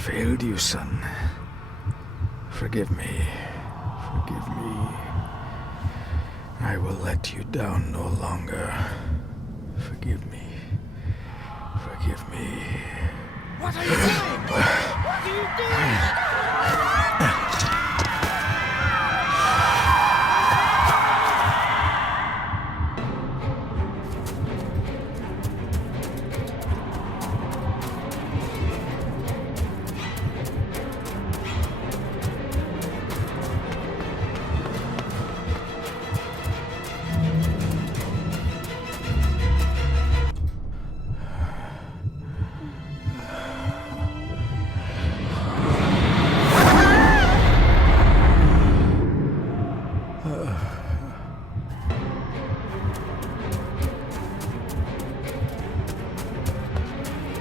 failed you, son. Forgive me. Forgive me. I will let you down no longer. Forgive me. Forgive me. What are you doing? What are you doing?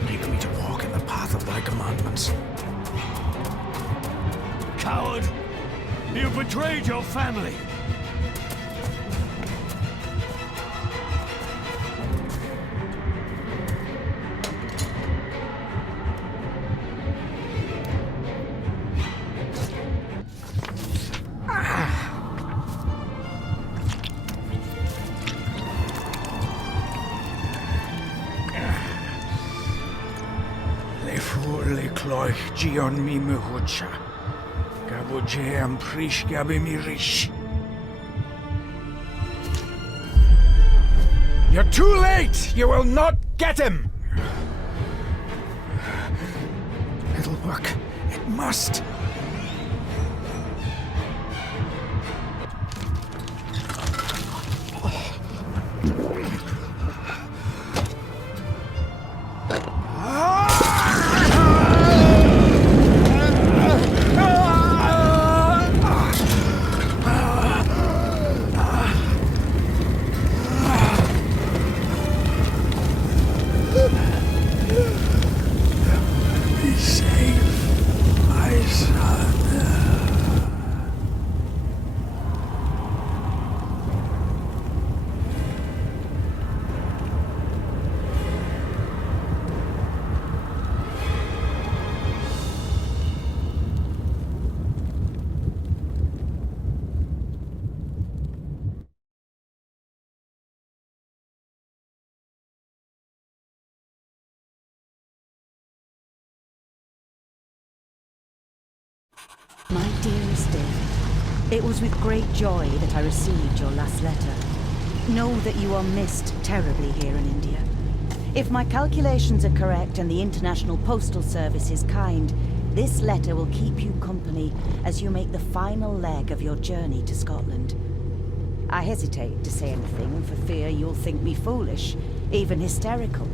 Make me to walk in the path of thy commandments. Coward! You betrayed your family! Le cloich gion mi mehucha. Gaboje am prish gabi mi rish. You're too late! You will not get him! It'll work. It must. Be safe, my son. My dearest David, it was with great joy that I received your last letter. Know that you are missed terribly here in India. If my calculations are correct and the International Postal Service is kind, this letter will keep you company as you make the final leg of your journey to Scotland. I hesitate to say anything for fear you'll think me foolish, even hysterical.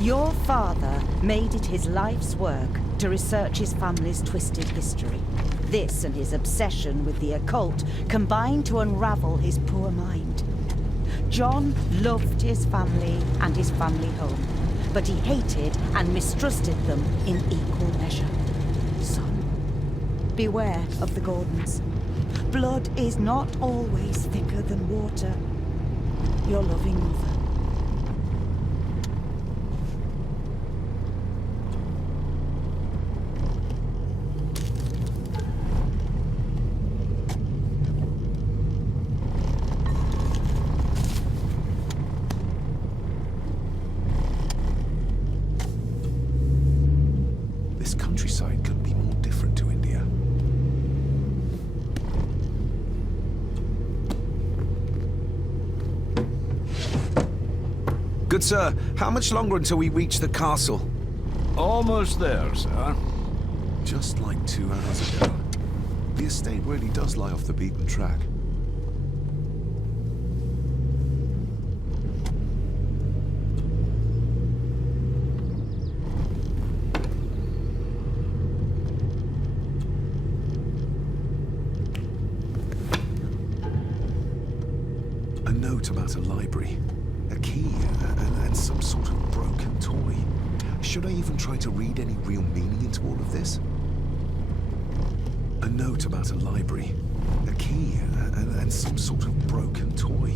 Your father made it his life's work to research his family's twisted history. This and his obsession with the occult combined to unravel his poor mind. John loved his family and his family home, but he hated and mistrusted them in equal measure. Son, beware of the Gordons. Blood is not always thicker than water. Your loving mother. This countryside couldn't be more different to India. Good sir, how much longer until we reach the castle? Almost there, sir. Just like 2 hours ago. The estate really does lie off the beaten track. A note about a library, a key, and some sort of broken toy. Should I even try to read any real meaning into all of this? A note about a library, a key, and some sort of broken toy.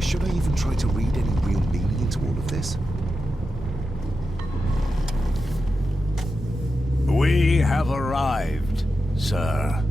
Should I even try to read any real meaning into all of this? We have arrived, sir.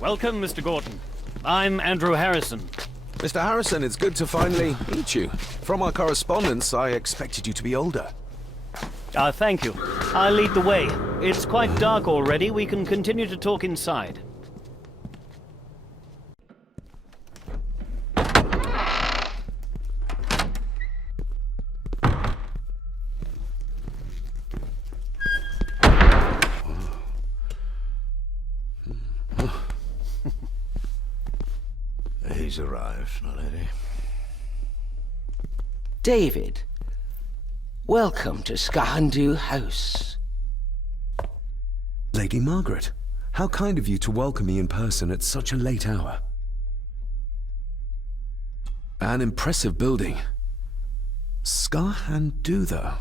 Welcome, Mr. Gordon. I'm Andrew Harrison. Mr. Harrison, it's good to finally meet you. From our correspondence, I expected you to be older. Thank you. I'll lead the way. It's quite dark already. We can continue to talk inside. He's arrived, my lady. David, welcome to Skahandu House. Lady Margaret, how kind of you to welcome me in person at such a late hour. An impressive building. Skahandu, though.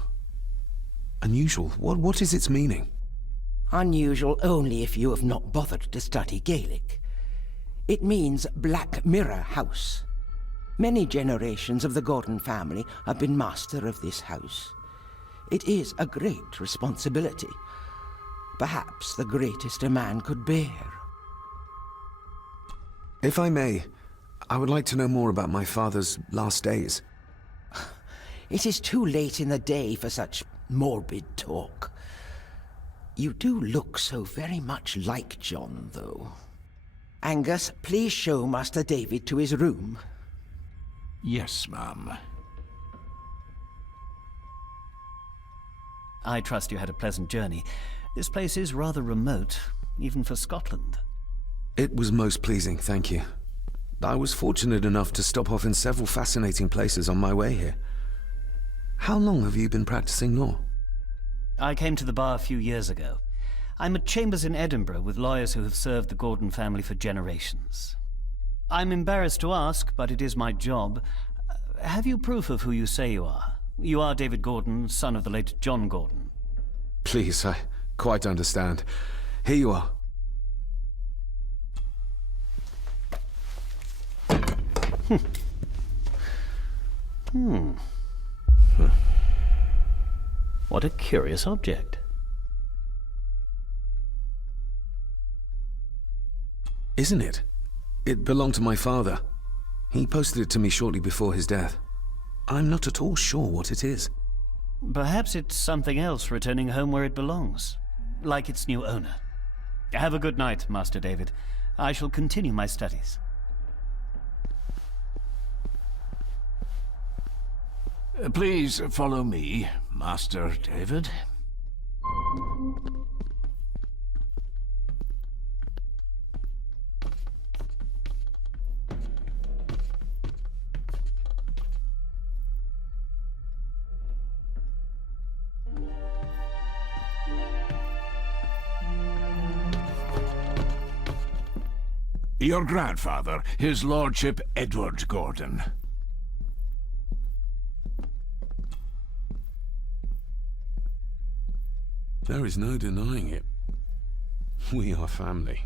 Unusual. What is its meaning? Unusual only if you have not bothered to study Gaelic. It means Black Mirror House. Many generations of the Gordon family have been master of this house. It is a great responsibility. Perhaps the greatest a man could bear. If I may, I would like to know more about my father's last days. It is too late in the day for such morbid talk. You do look so very much like John, though. Angus, please show Master David to his room. Yes, ma'am. I trust you had a pleasant journey. This place is rather remote, even for Scotland. It was most pleasing, thank you. I was fortunate enough to stop off in several fascinating places on my way here. How long have you been practicing law? I came to the bar a few years ago. I'm at chambers in Edinburgh with lawyers who have served the Gordon family for generations. I'm embarrassed to ask, but it is my job. Have you proof of who you say you are? You are David Gordon, son of the late John Gordon. Please, I quite understand. Here you are. What a curious object. Isn't it? It belonged to my father. He posted it to me shortly before his death. I'm not at all sure what it is. Perhaps it's something else returning home where it belongs, like its new owner. Have a good night, Master David. I shall continue my studies. Please follow me, Master David. Your grandfather, his lordship Edward Gordon. There is no denying it. We are family.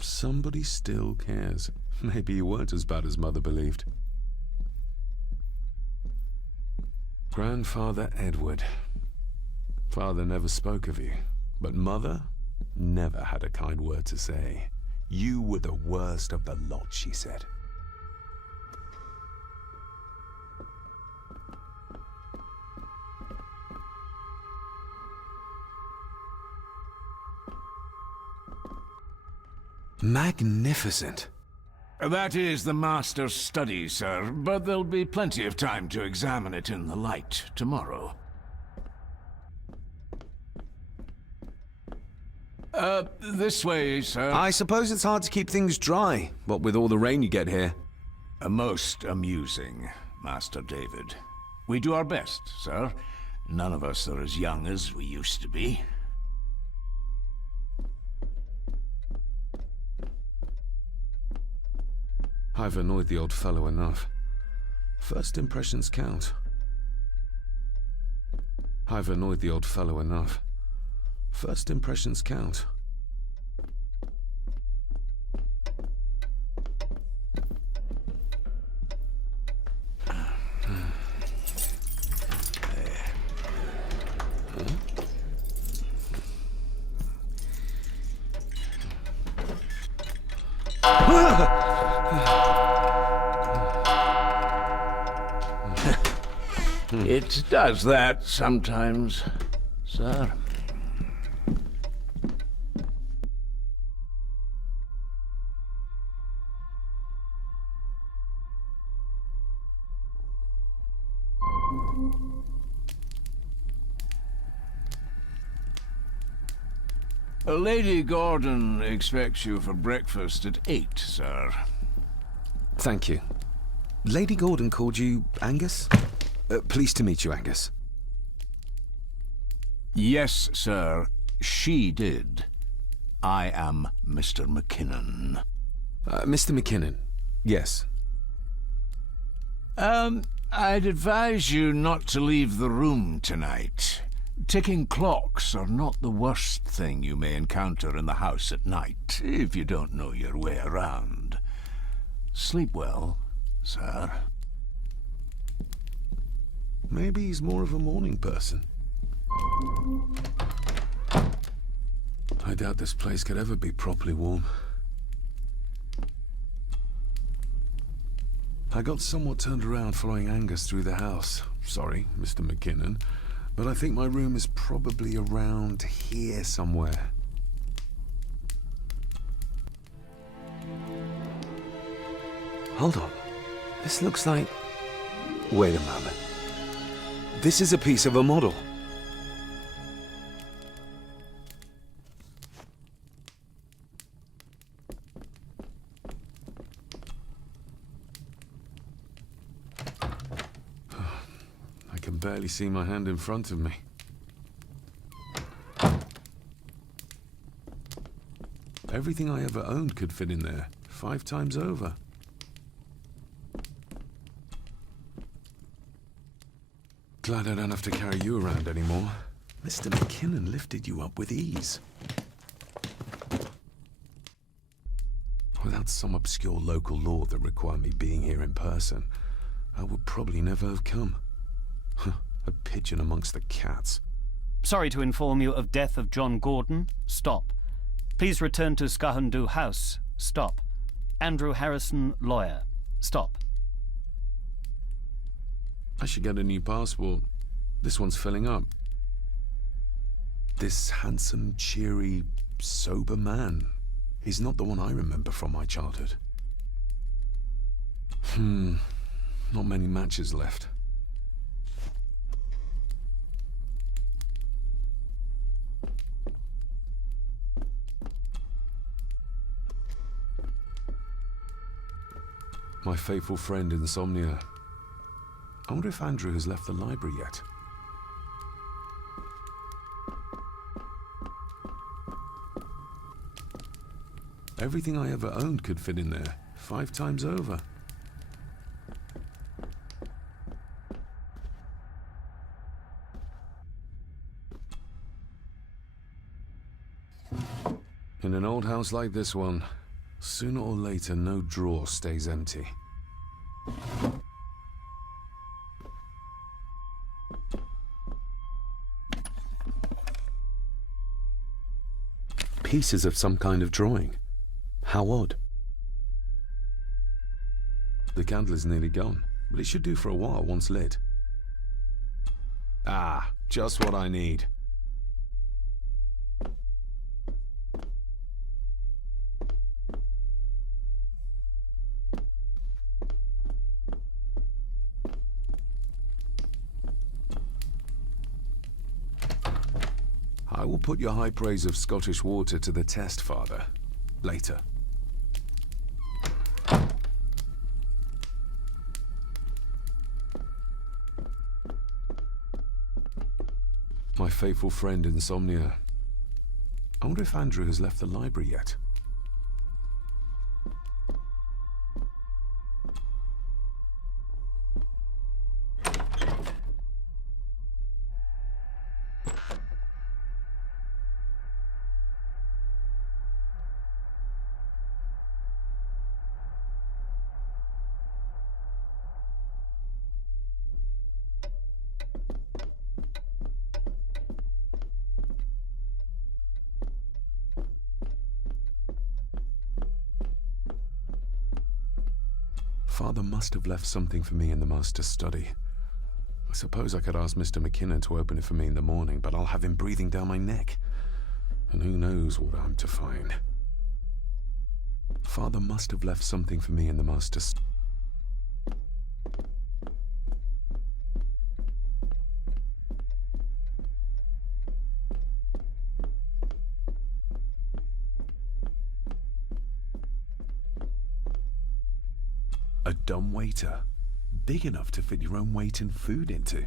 Somebody still cares. Maybe you weren't as bad as Mother believed. Grandfather Edward. Father never spoke of you, but Mother never had a kind word to say. You were the worst of the lot, she said. Magnificent. That is the Master's study, sir, but there'll be plenty of time to examine it in the light tomorrow. This way, sir. I suppose it's hard to keep things dry, what with all the rain you get here. Most amusing, Master David. We do our best, sir. None of us are as young as we used to be. I've annoyed the old fellow enough. First impressions count. I've annoyed the old fellow enough. First impressions count. It does that sometimes, sir. Lady Gordon expects you for breakfast at 8, sir. Thank you. Lady Gordon called you Angus? Pleased to meet you, Angus. Yes, sir. She did. I am Mr. McKinnon. Mr. McKinnon. Yes. I'd advise you not to leave the room tonight. Ticking clocks are not the worst thing you may encounter in the house at night, if you don't know your way around. Sleep well, sir. Maybe he's more of a morning person. I doubt this place could ever be properly warm. I got somewhat turned around following Angus through the house. Sorry, Mr. McKinnon, but I think my room is probably around here somewhere. Hold on. This looks like... Wait a moment. This is a piece of a model. I can barely see my hand in front of me. Everything I ever owned could fit in there, 5 times over. Glad I don't have to carry you around anymore. Mr. McKinnon lifted you up with ease. Without some obscure local law that required me being here in person, I would probably never have come. A pigeon amongst the cats. Sorry to inform you of death of John Gordon. Stop. Please return to Skahundu House. Stop. Andrew Harrison, lawyer. Stop. I should get a new passport. This one's filling up. This handsome, cheery, sober man. He's not the one I remember from my childhood. Not many matches left. My faithful friend Insomnia. I wonder if Andrew has left the library yet. Everything I ever owned could fit in there, 5 times over. In an old house like this one, sooner or later no drawer stays empty. Pieces of some kind of drawing. How odd. The candle is nearly gone, but it should do for a while once lit. Ah, just what I need. I will put your high praise of Scottish water to the test, Father. Later. My faithful friend Insomnia. I wonder if Andrew has left the library yet. Father must have left something for me in the Master's study. I suppose I could ask Mr. McKinnon to open it for me in the morning, but I'll have him breathing down my neck. And who knows what I'm to find. Father must have left something for me in the Master's... A dumb waiter, big enough to fit your own weight and food into.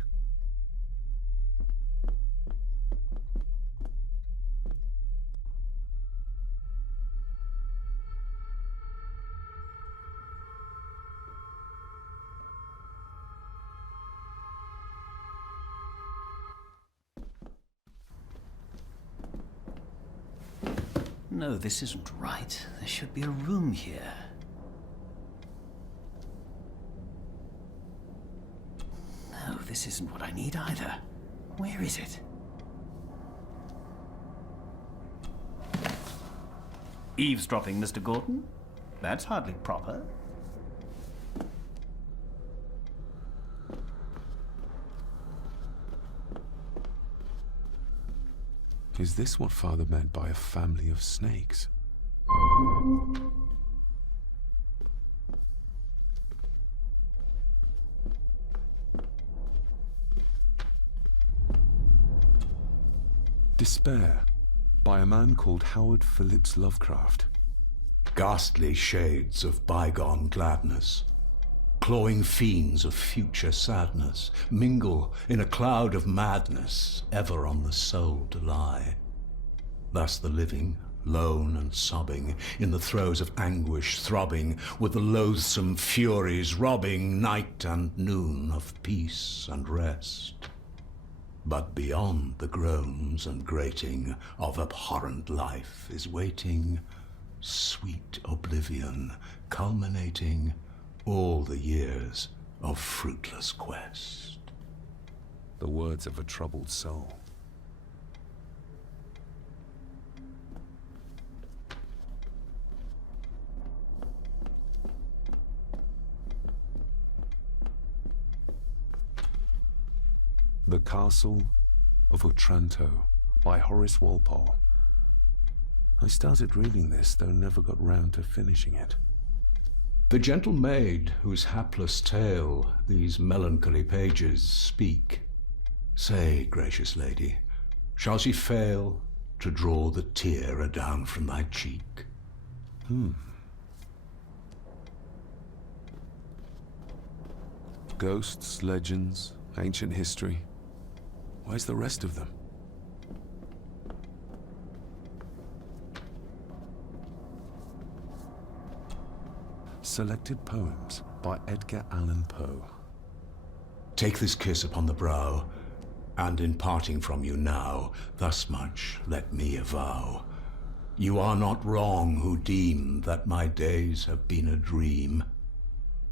No, this isn't right. There should be a room here. No, this isn't what I need either. Where is it? Eavesdropping, Mr. Gordon? That's hardly proper. Is this what Father meant by a family of snakes? Despair, by a man called Howard Phillips Lovecraft. Ghastly shades of bygone gladness, clawing fiends of future sadness, mingle in a cloud of madness, ever on the soul to lie. Thus the living, lone and sobbing, in the throes of anguish throbbing, with the loathsome furies robbing night and noon of peace and rest. But beyond the groans and grating of abhorrent life is waiting sweet oblivion, culminating all the years of fruitless quest. The words of a troubled soul. The Castle of Otranto by Horace Walpole. I started reading this, though never got round to finishing it. The gentle maid whose hapless tale these melancholy pages speak, say, gracious lady, shall she fail to draw the tear adown from thy cheek? Ghosts, legends, ancient history. Where's the rest of them? Selected poems by Edgar Allan Poe. Take this kiss upon the brow, and in parting from you now, thus much let me avow. You are not wrong who deem that my days have been a dream.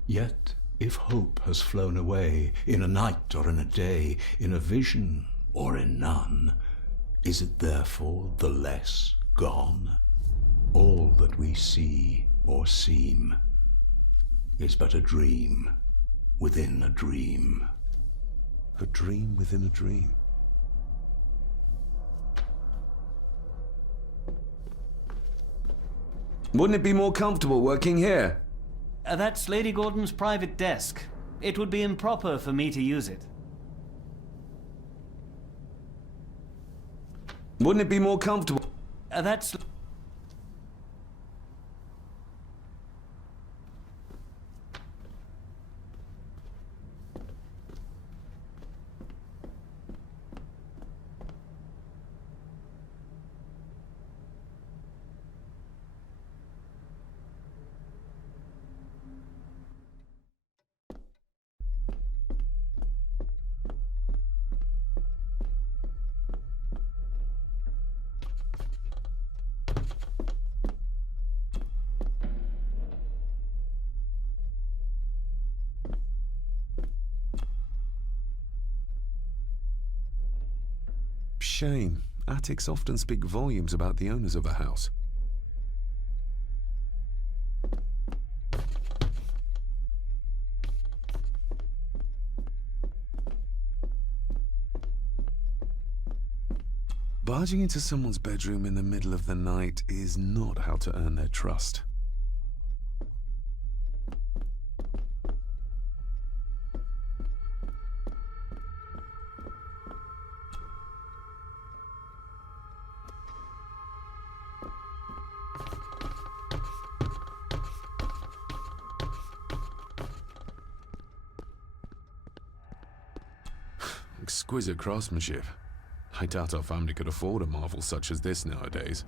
Yet, if hope has flown away, in a night or in a day, in a vision or in none, is it therefore the less gone? All that we see or seem is but a dream within a dream. A dream within a dream. Wouldn't it be more comfortable working here? That's Lady Gordon's private desk. It would be improper for me to use it. Wouldn't it be more comfortable? That's... Shame. Attics often speak volumes about the owners of a house. Barging into someone's bedroom in the middle of the night is not how to earn their trust. Exquisite craftsmanship. I doubt our family could afford a marvel such as this nowadays.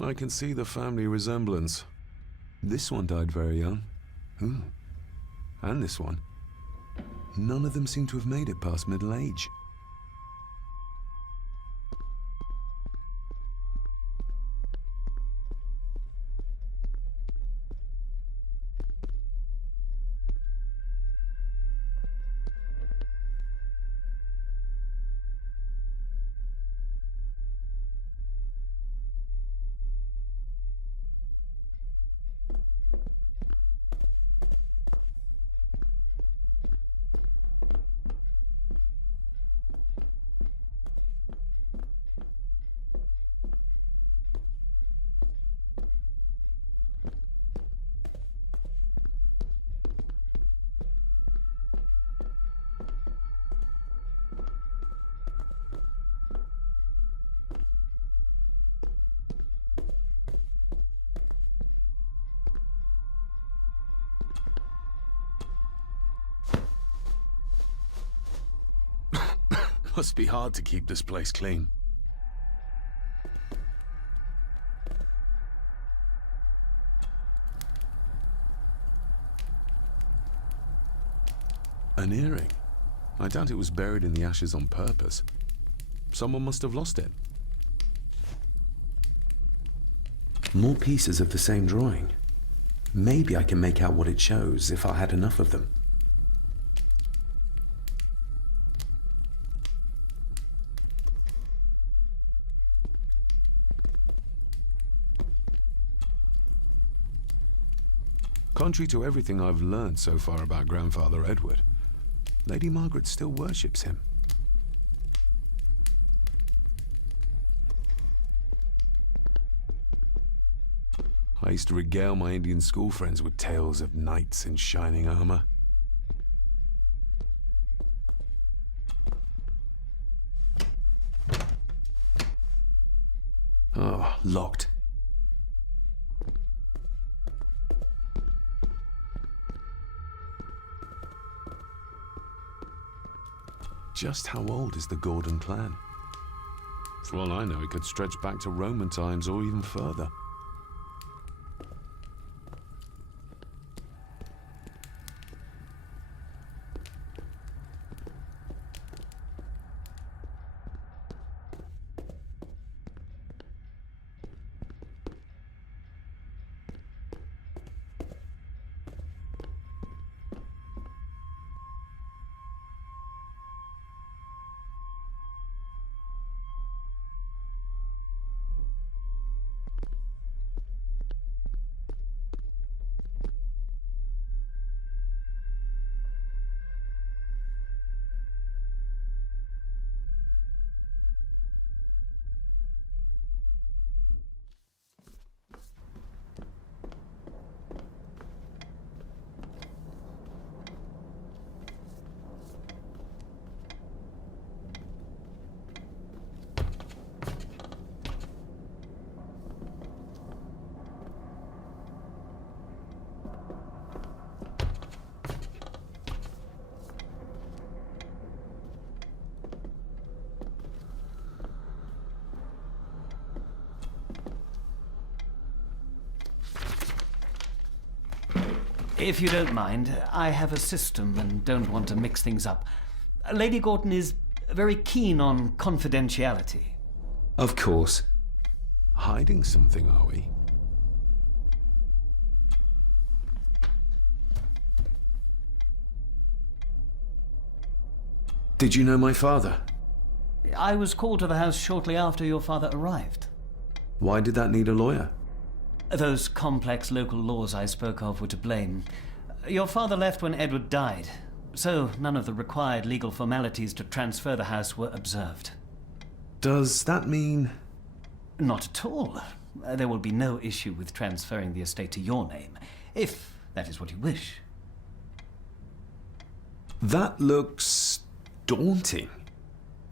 I can see the family resemblance. This one died very young. And this one. None of them seem to have made it past middle age. Must be hard to keep this place clean. An earring. I doubt it was buried in the ashes on purpose. Someone must have lost it. More pieces of the same drawing. Maybe I can make out what it shows if I had enough of them. Contrary to everything I've learned so far about Grandfather Edward, Lady Margaret still worships him. I used to regale my Indian school friends with tales of knights in shining armor. Oh, locked. Just how old is the Gordon clan? For all I know, it could stretch back to Roman times or even further. If you don't mind, I have a system and don't want to mix things up. Lady Gordon is very keen on confidentiality. Of course. Hiding something, are we? Did you know my father? I was called to the house shortly after your father arrived. Why did that need a lawyer? Those complex local laws I spoke of were to blame. Your father left when Edward died, so none of the required legal formalities to transfer the house were observed. Does that mean... Not at all. There will be no issue with transferring the estate to your name, if that is what you wish. That looks... daunting.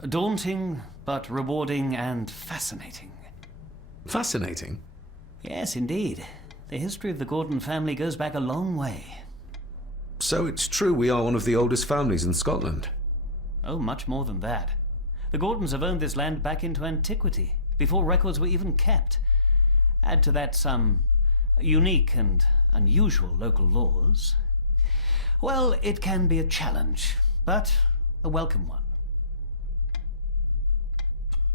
Daunting, but rewarding and fascinating. Fascinating? Yes, indeed. The history of the Gordon family goes back a long way. So it's true we are one of the oldest families in Scotland? Oh, much more than that. The Gordons have owned this land back into antiquity, before records were even kept. Add to that some unique and unusual local laws. Well, it can be a challenge, but a welcome one.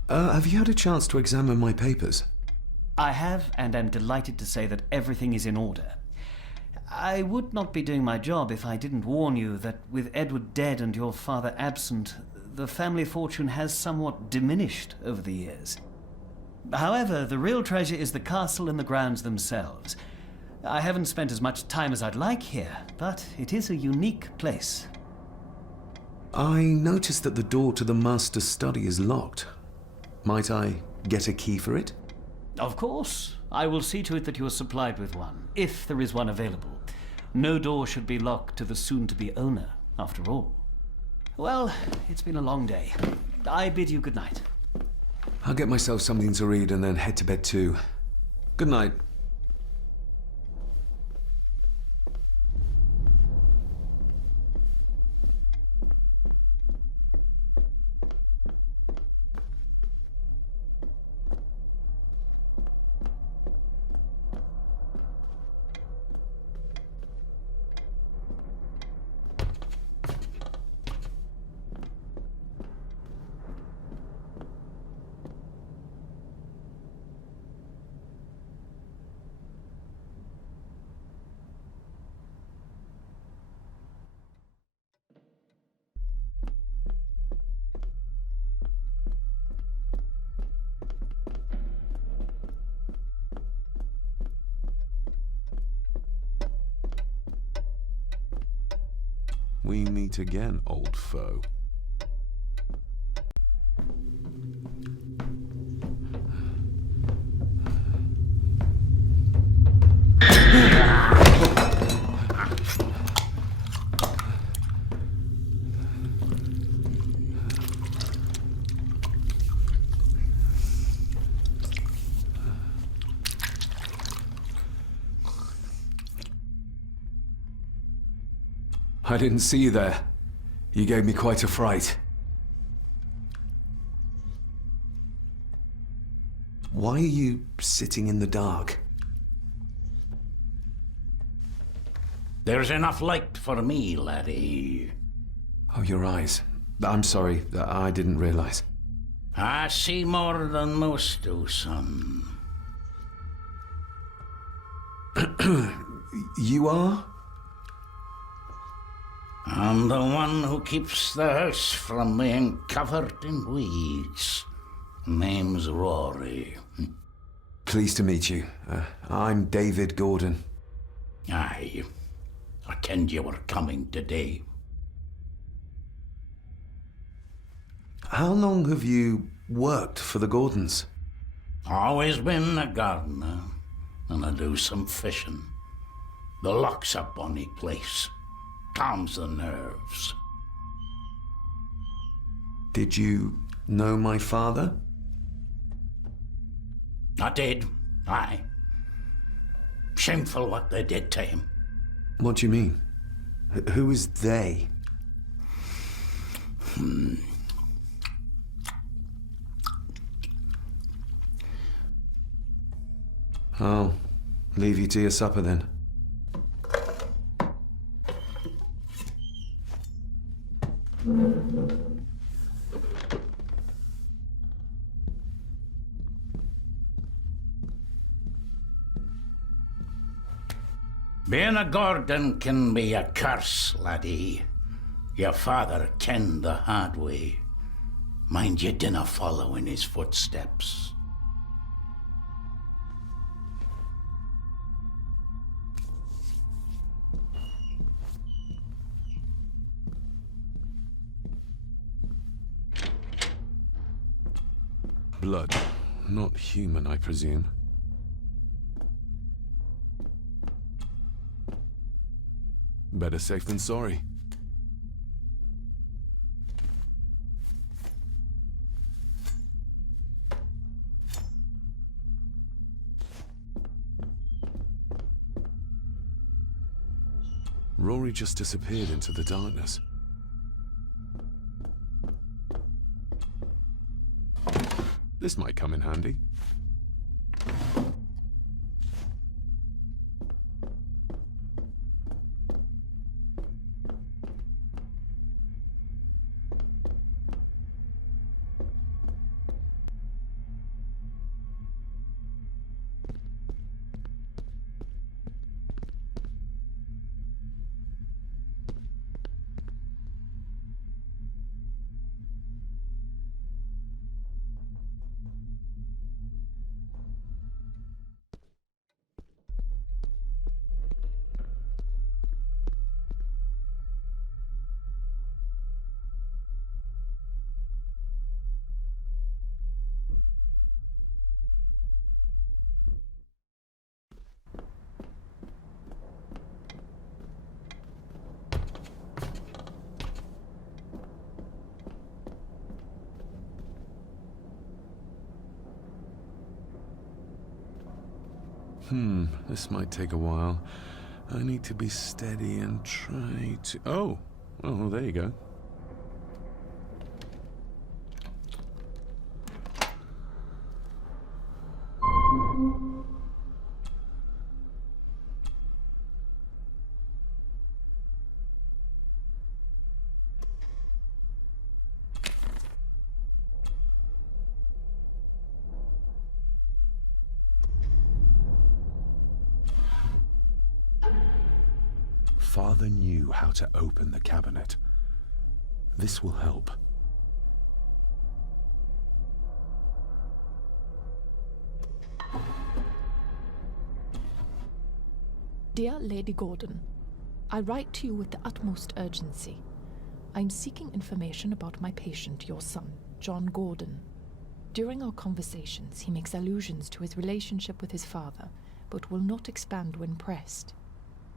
Have you had a chance to examine my papers? I have, and am delighted to say that everything is in order. I would not be doing my job if I didn't warn you that with Edward dead and your father absent, the family fortune has somewhat diminished over the years. However, the real treasure is the castle and the grounds themselves. I haven't spent as much time as I'd like here, but it is a unique place. I noticed that the door to the master's study is locked. Might I get a key for it? Of course. I will see to it that you are supplied with one, if there is one available. No door should be locked to the soon-to-be owner, after all. Well, it's been a long day. I bid you good night. I'll get myself something to read and then head to bed too. Good night. We meet again, old foe. I didn't see you there. You gave me quite a fright. Why are you sitting in the dark? There's enough light for me, laddie. Oh, your eyes. I'm sorry, I didn't realize. I see more than most do, son. You are? I'm the one who keeps the house from being covered in weeds. Name's Rory. Pleased to meet you. I'm David Gordon. Aye. I kenned you were coming today. How long have you worked for the Gordons? Always been a gardener, and I do some fishing. The loch's a bonny place. Calms the nerves. Did you know my father? I did, aye. Shameful what they did to him. What do you mean? Who is they? I'll leave you to your supper then. Being a Gordon can be a curse, laddie. Your father kenned the hard way. Mind you dinna follow in his footsteps. Blood. Not human, I presume. Better safe than sorry. Rory just disappeared into the darkness. This might come in handy. This might take a while. I need to be steady and try to... Oh, there you go. Father knew how to open the cabinet. This will help. Dear Lady Gordon, I write to you with the utmost urgency. I'm seeking information about my patient, your son, John Gordon. During our conversations, he makes allusions to his relationship with his father, but will not expand when pressed.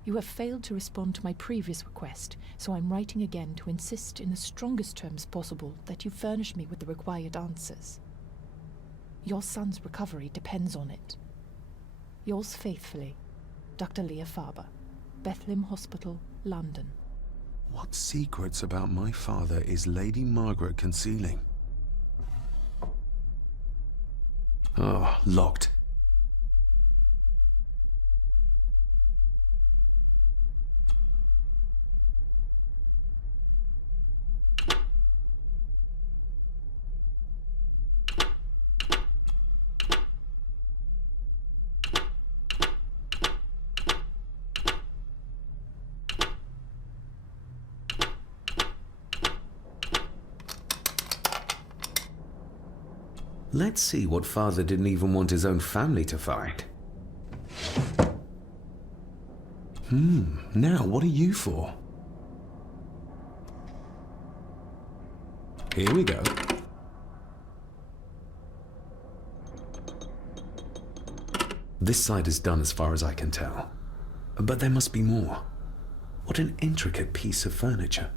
You have failed to respond to my previous request, so I'm writing again to insist in the strongest terms possible that you furnish me with the required answers. Your son's recovery depends on it. Yours faithfully, Dr. Leah Farber, Bethlehem Hospital, London. What secrets about my father is Lady Margaret concealing? Oh, locked. Let's see what father didn't even want his own family to find. Now what are you for? Here we go. This side is done as far as I can tell. But there must be more. What an intricate piece of furniture.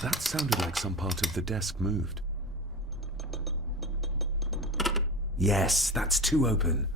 That sounded like some part of the desk moved. Yes, that's too open.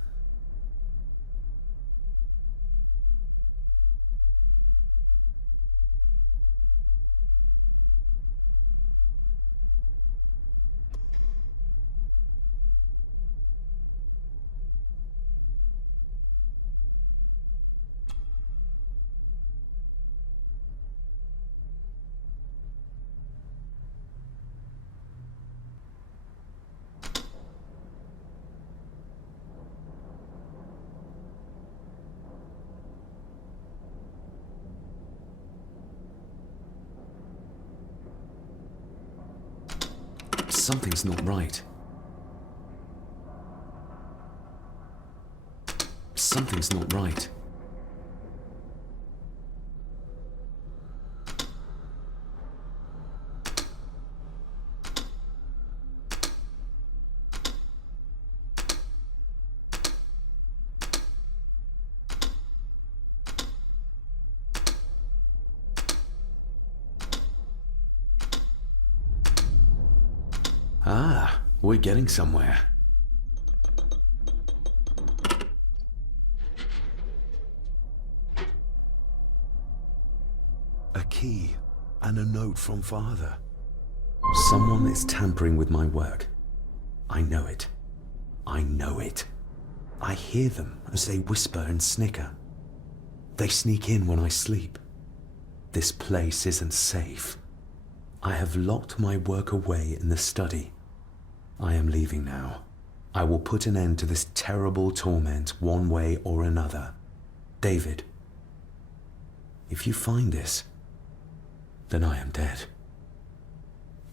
Something's not right. Something's not right. Ah, we're getting somewhere. A key and a note from Father. Someone is tampering with my work. I know it. I know it. I hear them as they whisper and snicker. They sneak in when I sleep. This place isn't safe. I have locked my work away in the study. I am leaving now. I will put an end to this terrible torment one way or another. David, if you find this, then I am dead.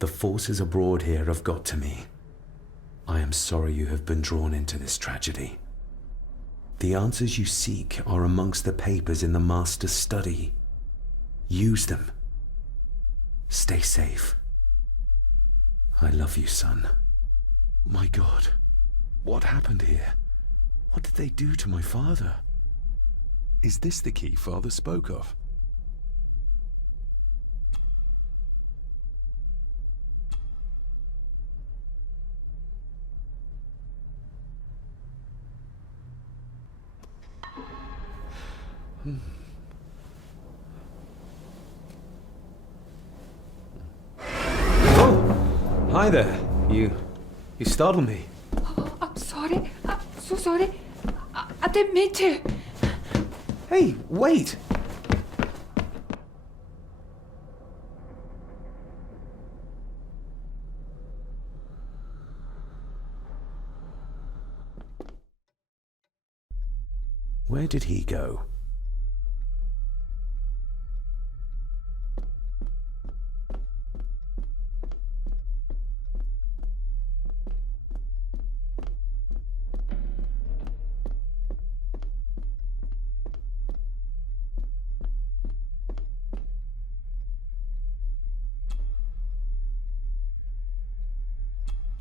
The forces abroad here have got to me. I am sorry you have been drawn into this tragedy. The answers you seek are amongst the papers in the Master's study. Use them. Stay safe. I love you, son. My God, what happened here? What did they do to my father? Is this the key Father spoke of? Hi there. You startled me. Oh, I'm sorry. I'm so sorry. I didn't mean to. Hey, wait! Where did he go?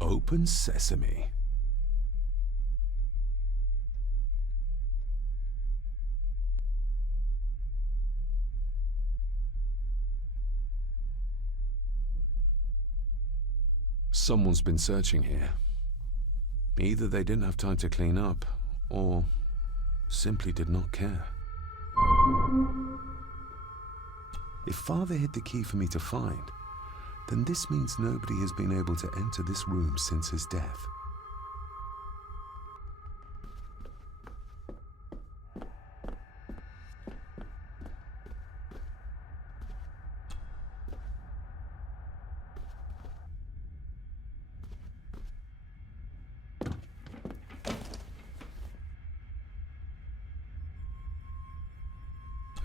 Open sesame. Someone's been searching here. Either they didn't have time to clean up, or simply did not care. If Father hid the key for me to find, then this means nobody has been able to enter this room since his death.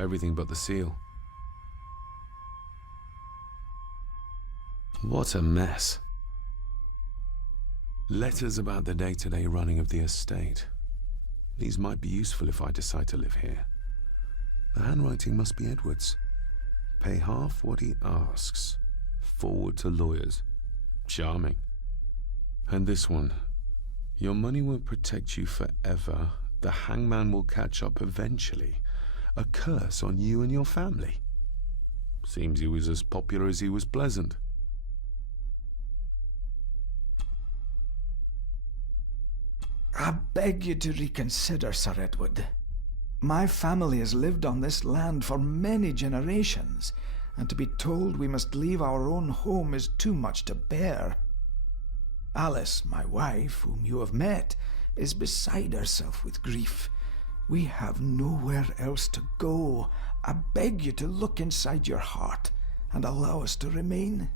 Everything but the seal. What a mess. Letters about the day-to-day running of the estate. These might be useful if I decide to live here. The handwriting must be Edward's. Pay half what he asks. Forward to lawyers. Charming. And this one. Your money won't protect you forever. The hangman will catch up eventually. A curse on you and your family. Seems he was as popular as he was pleasant. I beg you to reconsider, Sir Edward. My family has lived on this land for many generations, and to be told we must leave our own home is too much to bear. Alice, my wife, whom you have met, is beside herself with grief. We have nowhere else to go. I beg you to look inside your heart and allow us to remain.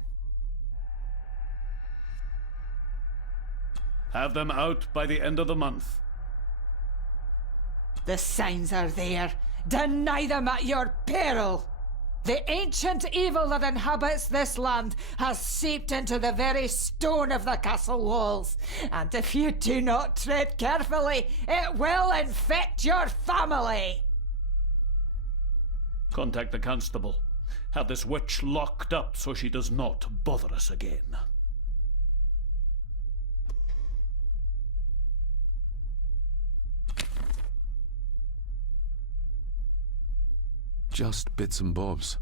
Have them out by the end of the month. The signs are there. Deny them at your peril. The ancient evil that inhabits this land has seeped into the very stone of the castle walls. And if you do not tread carefully, it will infect your family. Contact the constable. Have this witch locked up so she does not bother us again. Just bits and bobs.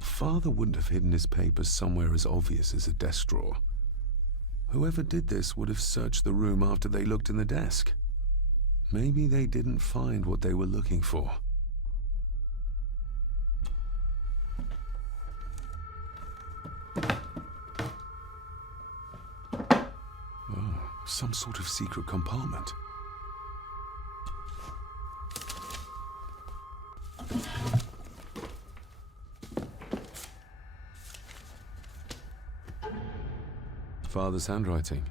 Father wouldn't have hidden his papers somewhere as obvious as a desk drawer. Whoever did this would have searched the room after they looked in the desk. Maybe they didn't find what they were looking for. Oh, some sort of secret compartment. Father's handwriting.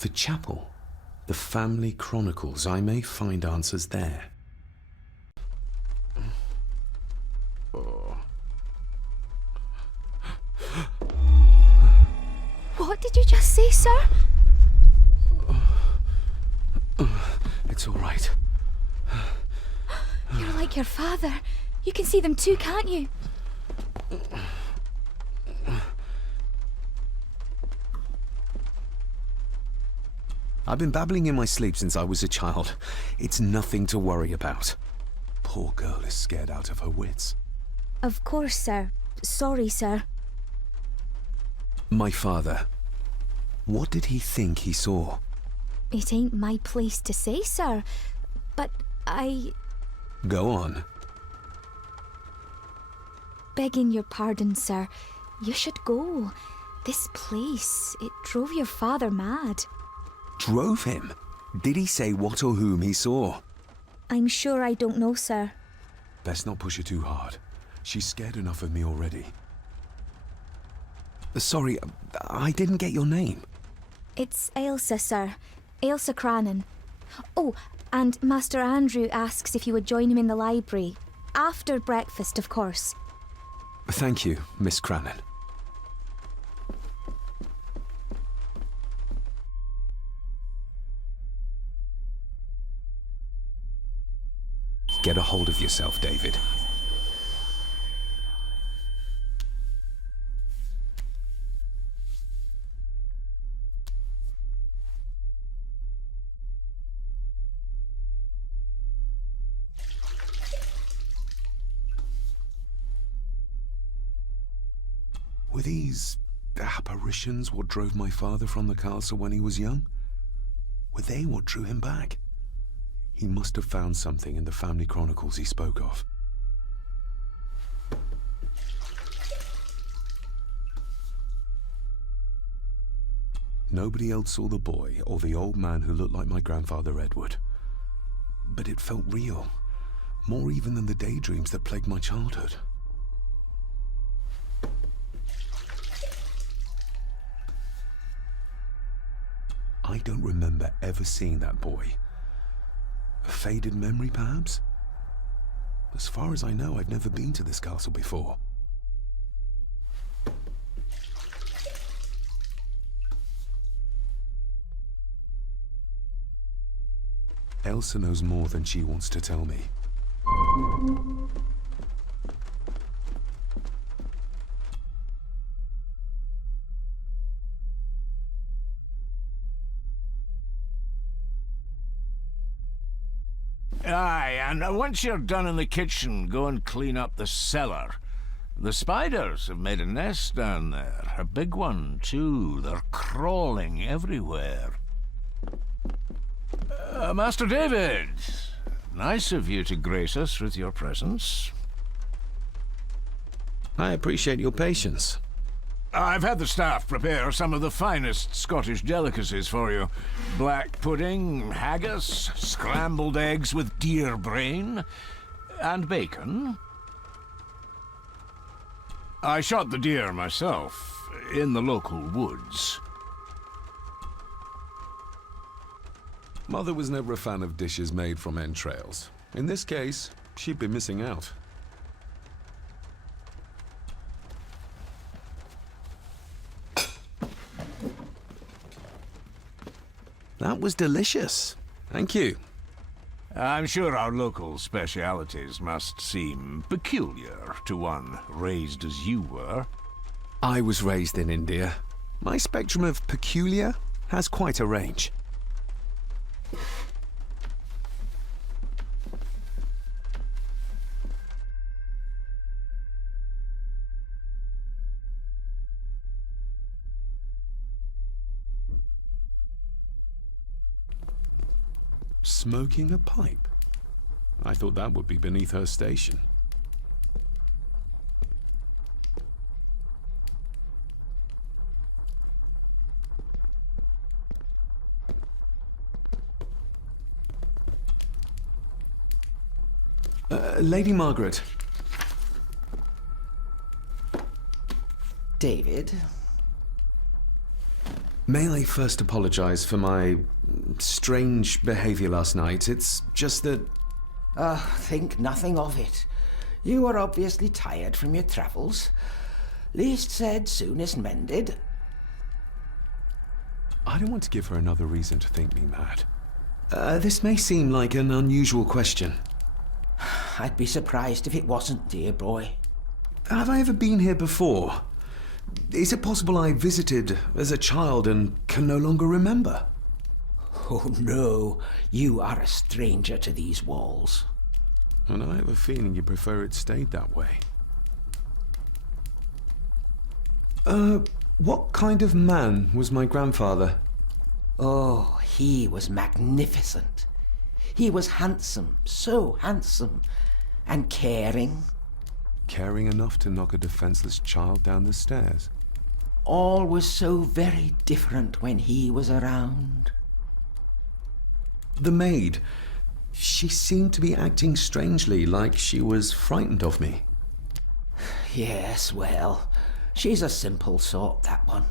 The chapel. The family chronicles. I may find answers there. Oh. What did you just say, sir? It's all right. You're like your father. You can see them too, can't you? I've been babbling in my sleep since I was a child. It's nothing to worry about. Poor girl is scared out of her wits. Of course, sir. Sorry, sir. My father. What did he think he saw? It ain't my place to say, sir. But Go on. Begging your pardon, sir. You should go. This place, it drove your father mad. Drove him? Did he say what or whom he saw? I'm sure I don't know, sir. Best not push her too hard. She's scared enough of me already. Sorry, I didn't get your name. It's Ailsa, sir. Ailsa Crannan. Oh, and Master Andrew asks if you would join him in the library. After breakfast, of course. Thank you, Miss Crannan. Get a hold of yourself, David. Were these apparitions what drove my father from the castle when he was young? Were they what drew him back? He must have found something in the family chronicles he spoke of. Nobody else saw the boy or the old man who looked like my grandfather Edward. But it felt real, more even than the daydreams that plagued my childhood. I don't remember ever seeing that boy. A faded memory, perhaps? As far as I know, I've never been to this castle before. Elsa knows more than she wants to tell me. Aye, and once you're done in the kitchen, go and clean up the cellar. The spiders have made a nest down there. A big one, too. They're crawling everywhere. Master David, nice of you to grace us with your presence. I appreciate your patience. I've had the staff prepare some of the finest Scottish delicacies for you. Black pudding, haggis, scrambled eggs with deer brain, and bacon. I shot the deer myself, in the local woods. Mother was never a fan of dishes made from entrails. In this case, she'd be missing out. That was delicious. Thank you. I'm sure our local specialities must seem peculiar to one raised as you were. I was raised in India. My spectrum of peculiar has quite a range. Smoking a pipe? I thought that would be beneath her station. Lady Margaret. David? May I first apologize for my strange behavior last night? It's just that... Think nothing of it. You were obviously tired from your travels. Least said, soonest mended. I don't want to give her another reason to think me mad. This may seem like an unusual question. I'd be surprised if it wasn't, dear boy. Have I ever been here before? Is it possible I visited as a child and can no longer remember? Oh no, you are a stranger to these walls. And I have a feeling you prefer it stayed that way. What kind of man was my grandfather? Oh, he was magnificent. He was handsome, so handsome, and caring. Caring enough to knock a defenseless child down the stairs. All was so very different when he was around. The maid, she seemed to be acting strangely, like she was frightened of me. Yes, well, she's a simple sort, that one.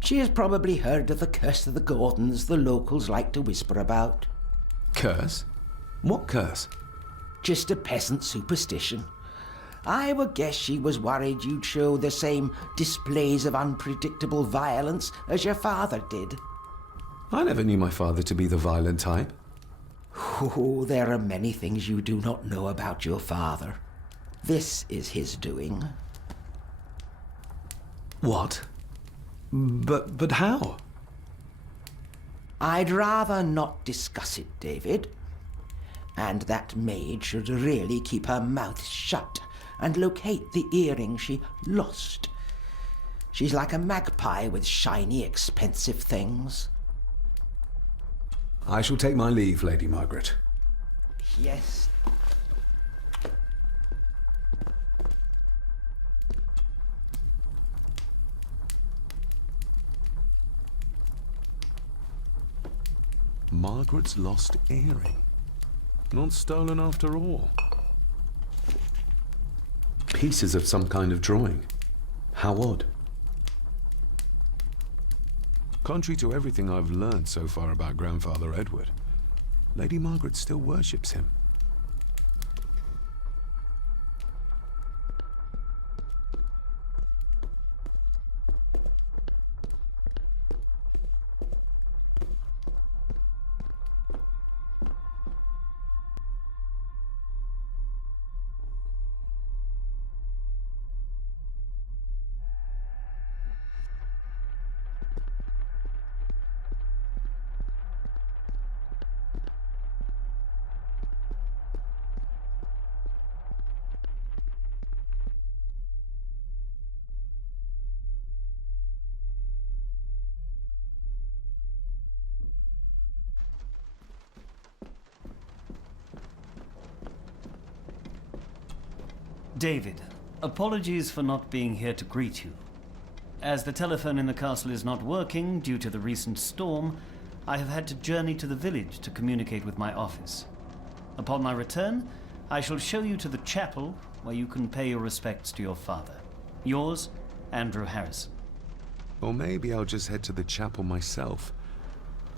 She has probably heard of the curse of the Gordons the locals like to whisper about. Curse? What curse? Just a peasant superstition. I would guess she was worried you'd show the same displays of unpredictable violence as your father did. I never knew my father to be the violent type. Oh, there are many things you do not know about your father. This is his doing. What? But how? I'd rather not discuss it, David. And that maid should really keep her mouth shut and locate the earring she lost. She's like a magpie with shiny, expensive things. I shall take my leave, Lady Margaret. Yes. Margaret's lost earring. Not stolen after all. Pieces of some kind of drawing. How odd. Contrary to everything I've learned so far about Grandfather Edward, Lady Margaret still worships him. David, apologies for not being here to greet you. As the telephone in the castle is not working due to the recent storm, I have had to journey to the village to communicate with my office. Upon my return, I shall show you to the chapel where you can pay your respects to your father. Yours, Andrew Harrison. Or maybe I'll just head to the chapel myself.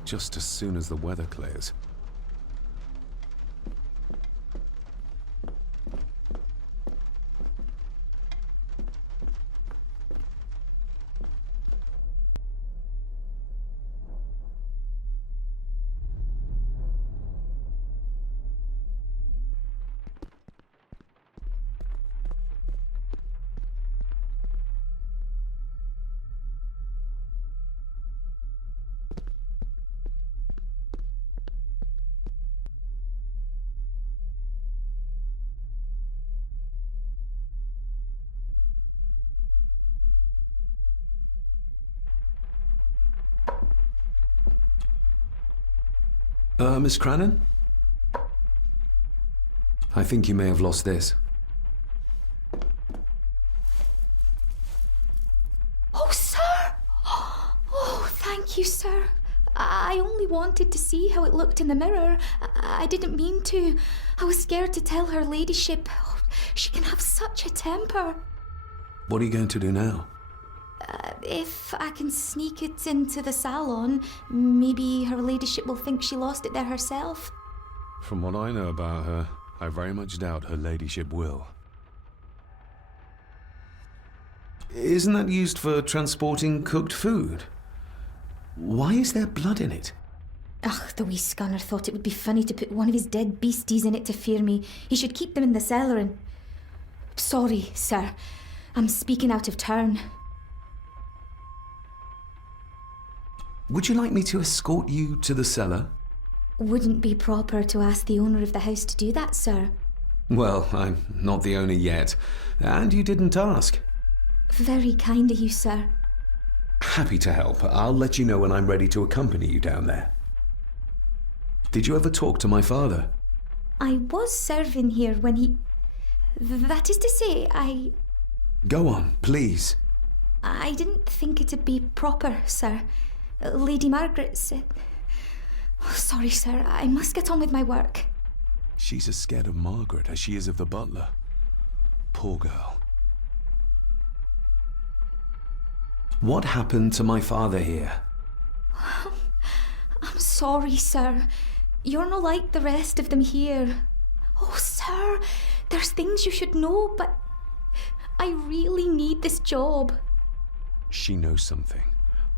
just as soon as the weather clears. Miss Crannan? I think you may have lost this. Oh, sir! Oh, thank you, sir. I only wanted to see how it looked in the mirror. I didn't mean to. I was scared to tell her ladyship. Oh, she can have such a temper. What are you going to do now? If I can sneak it into the salon, maybe her ladyship will think she lost it there herself. From what I know about her, I very much doubt her ladyship will. Isn't that used for transporting cooked food? Why is there blood in it? Ugh, the wee scunner thought it would be funny to put one of his dead beasties in it to fear me. He should keep them in the cellar and... Sorry, sir. I'm speaking out of turn. Would you like me to escort you to the cellar? Wouldn't be proper to ask the owner of the house to do that, sir. Well, I'm not the owner yet, and you didn't ask. Very kind of you, sir. Happy to help. I'll let you know when I'm ready to accompany you down there. Did you ever talk to my father? I was serving here when he... That is to say, Go on, please. I didn't think it'd be proper, sir. Lady Margaret said... Oh, sorry, sir. I must get on with my work. She's as scared of Margaret as she is of the butler. Poor girl. What happened to my father here? I'm sorry, sir. You're not like the rest of them here. Oh, sir, there's things you should know, but I really need this job. She knows something,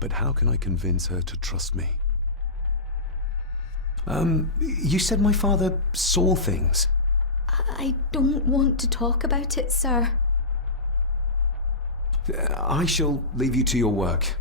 but how can I convince her to trust me? You said my father saw things. I don't want to talk about it, sir. I shall leave you to your work.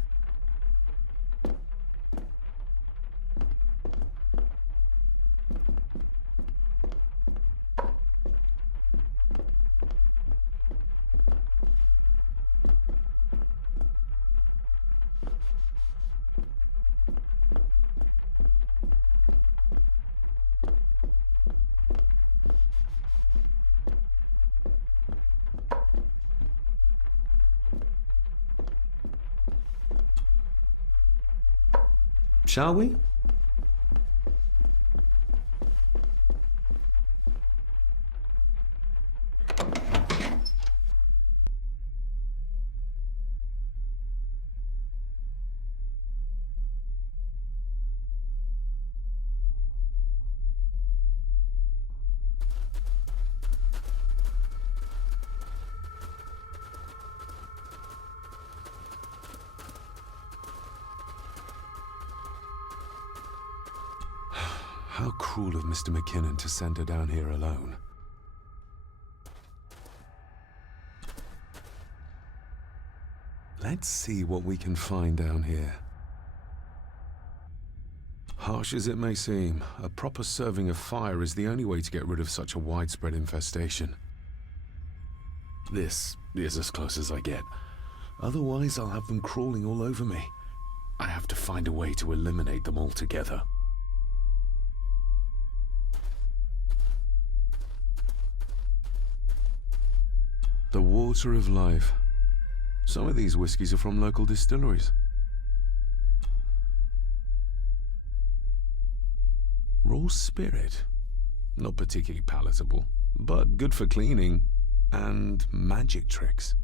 Shall we? How cruel of Mr. McKinnon to send her down here alone. Let's see what we can find down here. Harsh as it may seem, a proper serving of fire is the only way to get rid of such a widespread infestation. This is as close as I get. Otherwise, I'll have them crawling all over me. I have to find a way to eliminate them altogether. The water of life. Some of these whiskies are from local distilleries. Raw spirit. Not particularly palatable, but good for cleaning and magic tricks.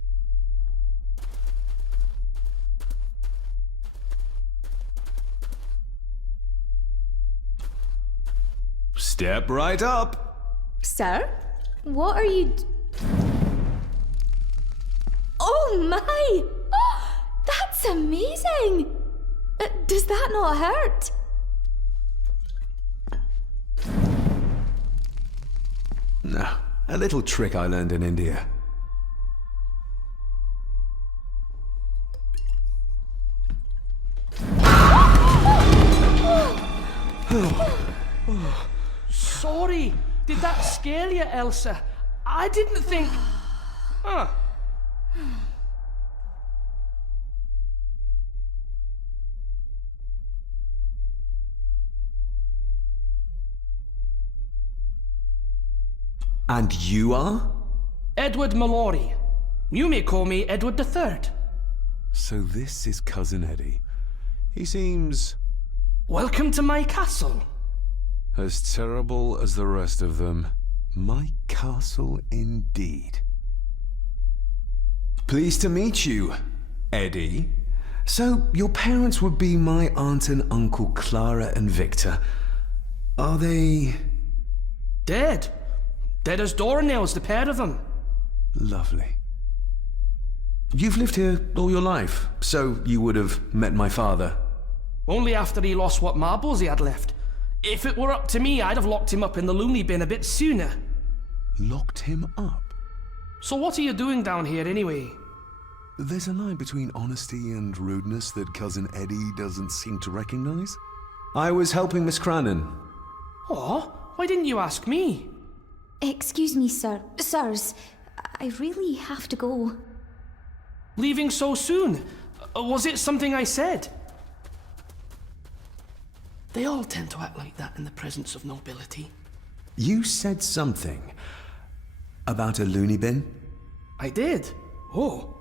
Step right up. Sir? What are you... Oh my! Oh, that's amazing! Does that not hurt? No, a little trick I learned in India. Sorry, did that scare you, Elsa? I didn't think... Huh. And you are? Edward Mallory. You may call me Edward III. So this is Cousin Eddie. He seems... Welcome to my castle. as terrible as the rest of them. My castle indeed. Pleased to meet you, Eddie. So, your parents would be my aunt and uncle Clara and Victor. Are they... Dead. Dead as doornails, the pair of them. Lovely. You've lived here all your life, so you would have met my father. Only after he lost what marbles he had left. If it were up to me, I'd have locked him up in the loony bin a bit sooner. Locked him up? So what are you doing down here anyway? There's a line between honesty and rudeness that Cousin Eddie doesn't seem to recognize. I was helping Miss Crannan. Oh, why didn't you ask me? Excuse me, sirs. I really have to go. Leaving so soon? Was it something I said? They all tend to act like that in the presence of nobility. You said something about a loony bin? I did. Oh,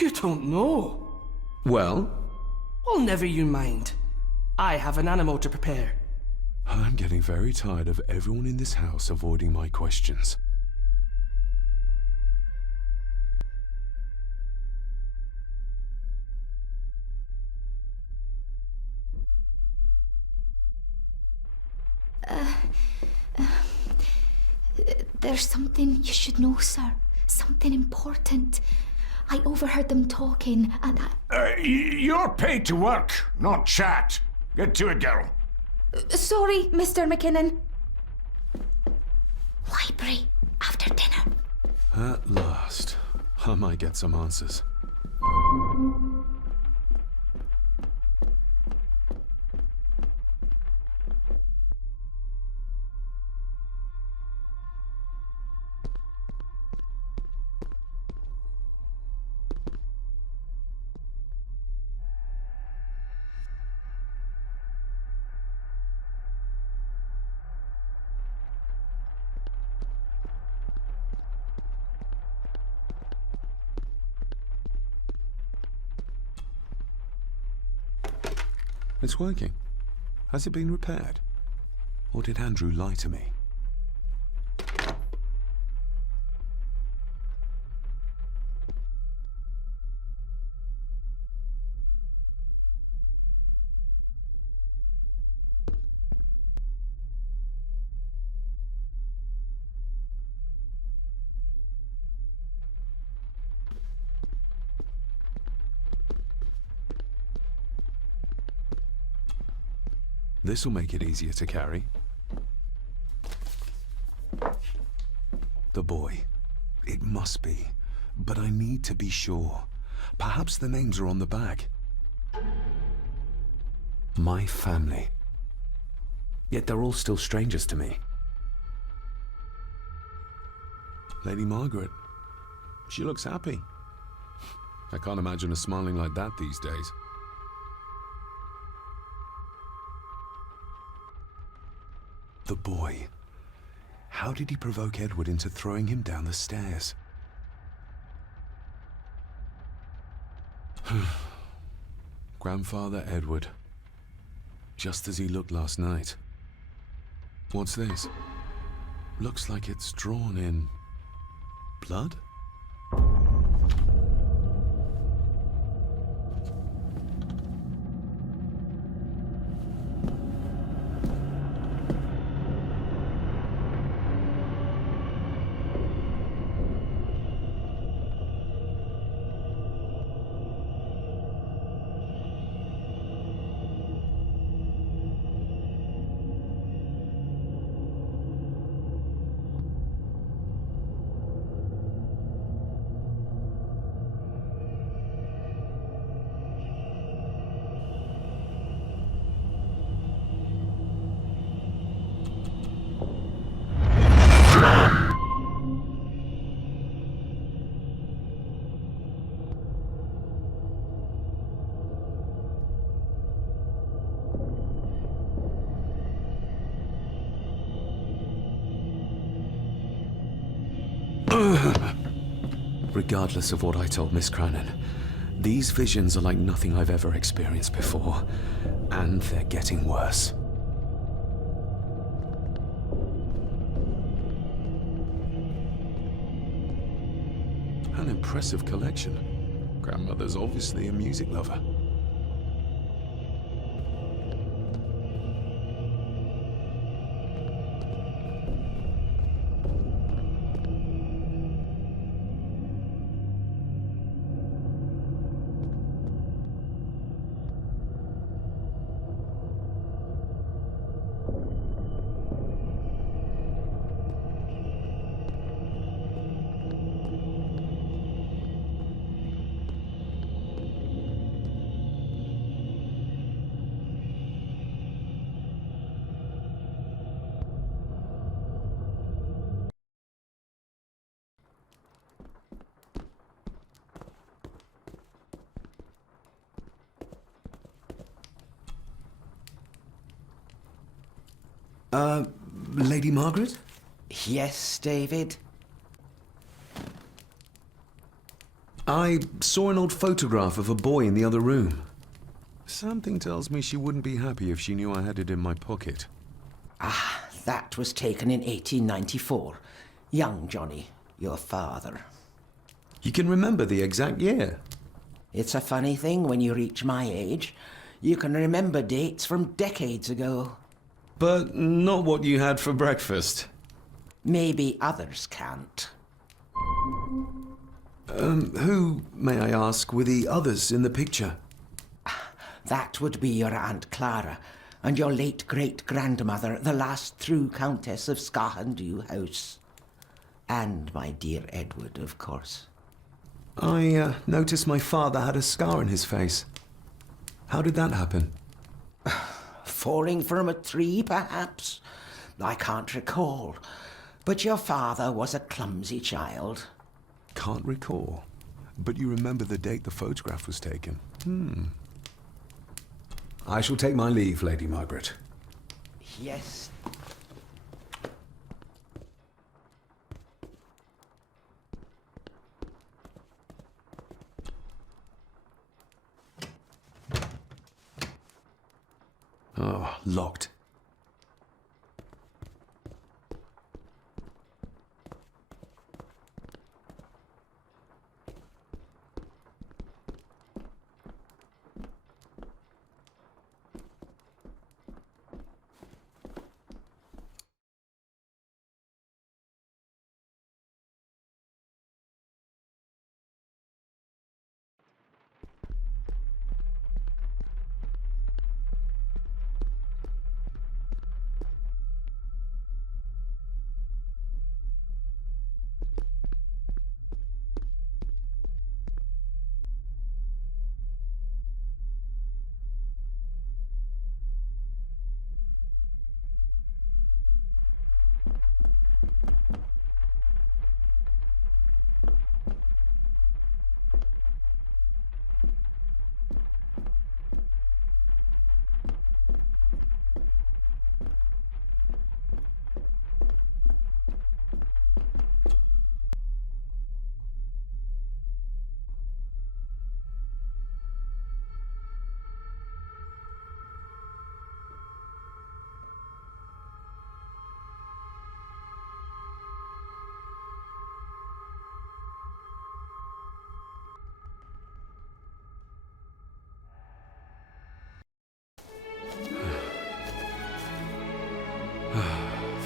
you don't know. Well? Well, never you mind. I have an animal to prepare. I'm getting very tired of everyone in this house avoiding my questions. There's something you should know, sir. Something important. I overheard them talking, and You're paid to work, not chat. Get to it, girl. Sorry, Mr. McKinnon. Library, after dinner. At last, I might get some answers. It's working. Has it been repaired? Or did Andrew lie to me? This'll make it easier to carry. The boy. It must be. But I need to be sure. Perhaps the names are on the bag. My family. Yet they're all still strangers to me. Lady Margaret. She looks happy. I can't imagine her smiling like that these days. The boy. How did he provoke Edward into throwing him down the stairs? Grandfather Edward. Just as he looked last night. What's this? Looks like it's drawn in blood? Regardless of what I told Miss Crannan, these visions are like nothing I've ever experienced before, and they're getting worse. An impressive collection. Grandmother's obviously a music lover. Lady Margaret? Yes, David? I saw an old photograph of a boy in the other room. Something tells me she wouldn't be happy if she knew I had it in my pocket. Ah, that was taken in 1894. Young Johnny, your father. You can remember the exact year? It's a funny thing when you reach my age. You can remember dates from decades ago. But not what you had for breakfast. Maybe others can't. Who, may I ask, were the others in the picture? That would be your Aunt Clara and your late great-grandmother, the last true Countess of Scahandew House. And my dear Edward, of course. I noticed my father had a scar on his face. How did that happen? Falling from a tree, perhaps? I can't recall. But your father was a clumsy child. Can't recall. But you remember the date the photograph was taken? I shall take my leave, Lady Margaret. Yes. Oh, locked.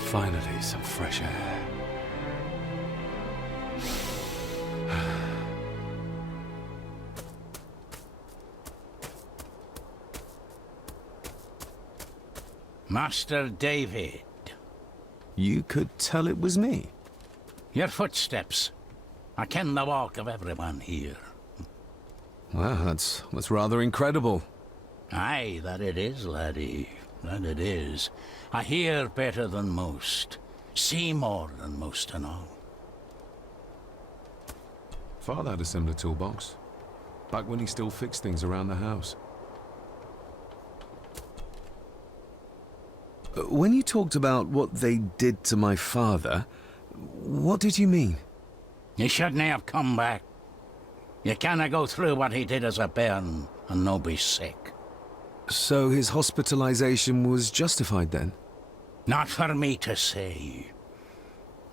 Finally, some fresh air. Master David. You could tell it was me. Your footsteps. I ken the walk of everyone here. Well, that's rather incredible. Aye, that it is, laddie. That it is. I hear better than most. See more than most and all. Father had a similar toolbox. Back when he still fixed things around the house. When you talked about what they did to my father, what did you mean? You shouldn't have come back. You canna go through what he did as a bairn and no be sick. So his hospitalization was justified then? Not for me to say.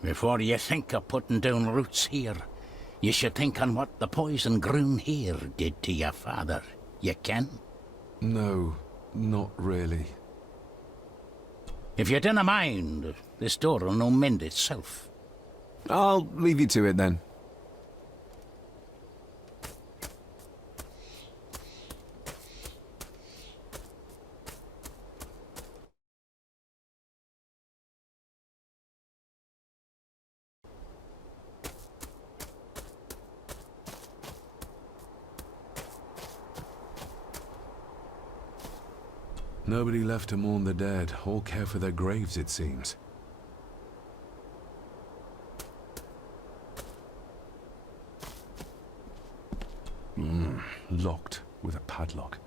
Before you think of putting down roots here, you should think on what the poison grown here did to your father. You can? No, not really. If you dinna mind, this door'll no mend itself. I'll leave you to it then. Nobody left to mourn the dead or care for their graves, it seems. Locked with a padlock.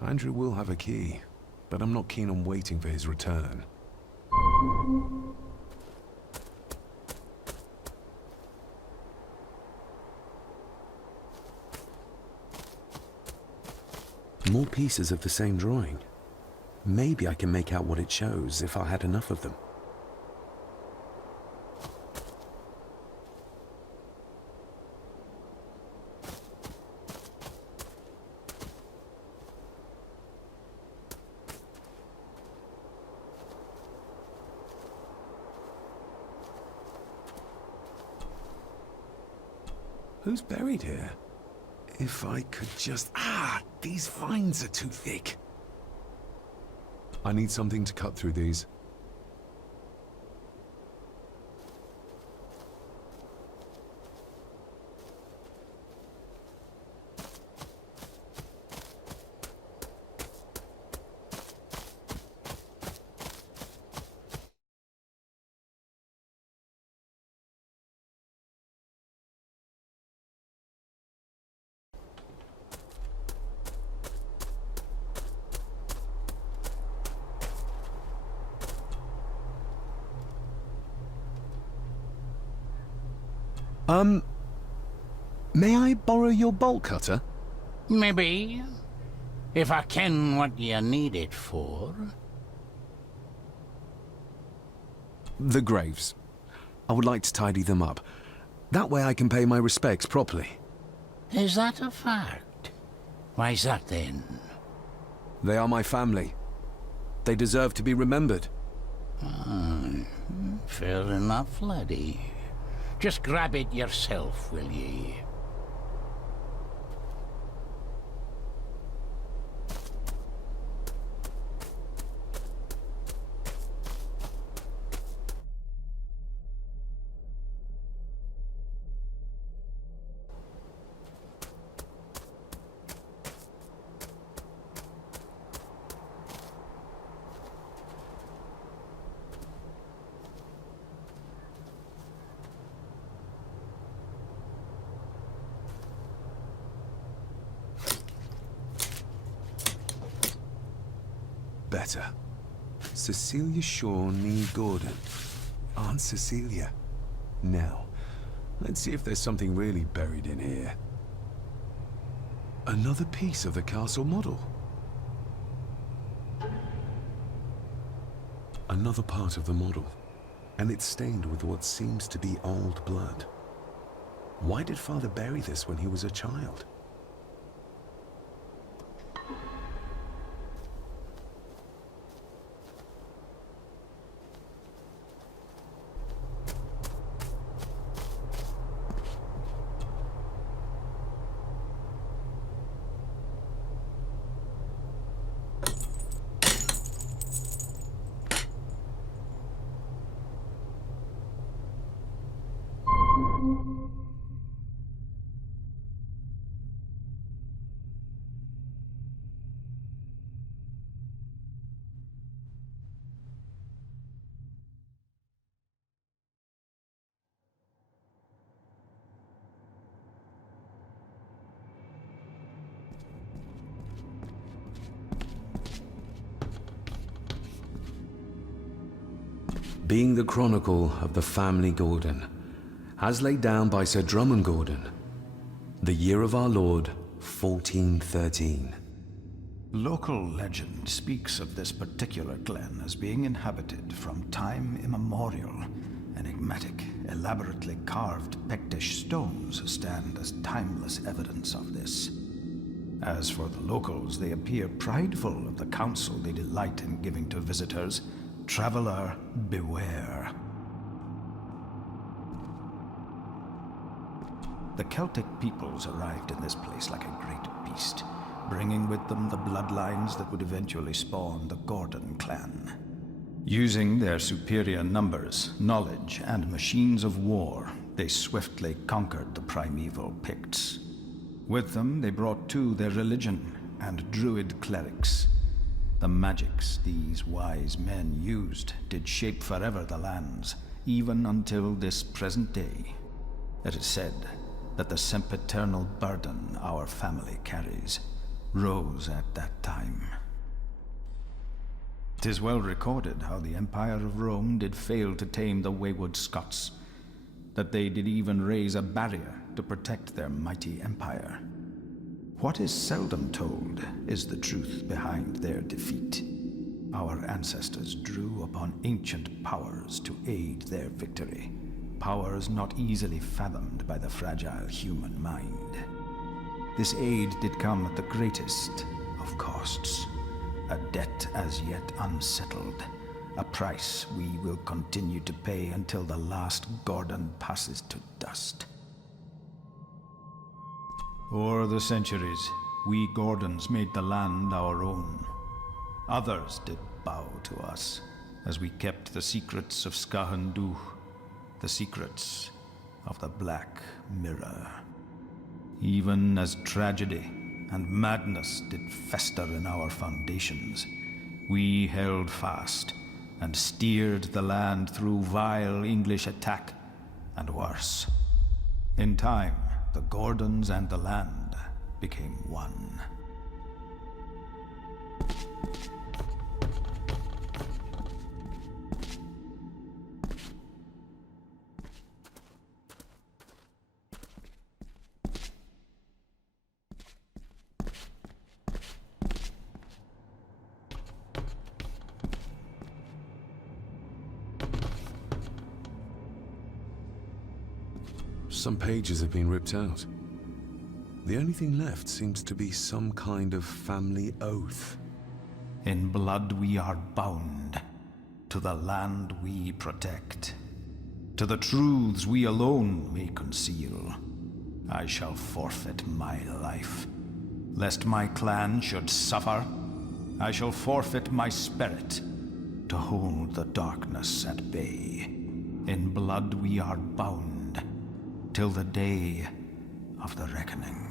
Andrew will have a key, but I'm not keen on waiting for his return. More pieces of the same drawing. Maybe I can make out what it shows if I had enough of them. Who's buried here? If I could just... these vines are too thick. I need something to cut through these. May I borrow your bolt cutter? Maybe. If I ken what you need it for. The graves. I would like to tidy them up. That way I can pay my respects properly. Is that a fact? Why's that then? They are my family. They deserve to be remembered. Fair enough, laddie. Just grab it yourself, will ye? Better. Cecilia Shaw, nee Gordon. Aunt Cecilia. Now, let's see if there's something really buried in here. Another piece of the castle model. Another part of the model. And it's stained with what seems to be old blood. Why did Father bury this when he was a child? Being the chronicle of the family Gordon, as laid down by Sir Drummond Gordon, the year of our Lord, 1413. Local legend speaks of this particular glen as being inhabited from time immemorial. Enigmatic, elaborately carved Pictish stones stand as timeless evidence of this. As for the locals, they appear prideful of the counsel they delight in giving to visitors. Traveler, beware. The Celtic peoples arrived in this place like a great beast, bringing with them the bloodlines that would eventually spawn the Gordon clan. Using their superior numbers, knowledge, and machines of war, they swiftly conquered the primeval Picts. With them, they brought too their religion and druid clerics. The magics these wise men used did shape forever the lands, even until this present day. It is said that the sempiternal burden our family carries rose at that time. 'Tis well recorded how the Empire of Rome did fail to tame the wayward Scots, that they did even raise a barrier to protect their mighty empire. What is seldom told is the truth behind their defeat. Our ancestors drew upon ancient powers to aid their victory, powers not easily fathomed by the fragile human mind. This aid did come at the greatest of costs, a debt as yet unsettled, a price we will continue to pay until the last Gordon passes to dust. O'er the centuries, we Gordons made the land our own. Others did bow to us, as we kept the secrets of Skahandu, the secrets of the Black Mirror. Even as tragedy and madness did fester in our foundations, we held fast and steered the land through vile English attack and worse. In time, the Gordons and the land became one. Some pages have been ripped out. The only thing left seems to be some kind of family oath. In blood we are bound to the land we protect, to the truths we alone may conceal. I shall forfeit my life, lest my clan should suffer. I shall forfeit my spirit to hold the darkness at bay. In blood we are bound till the day of the reckoning.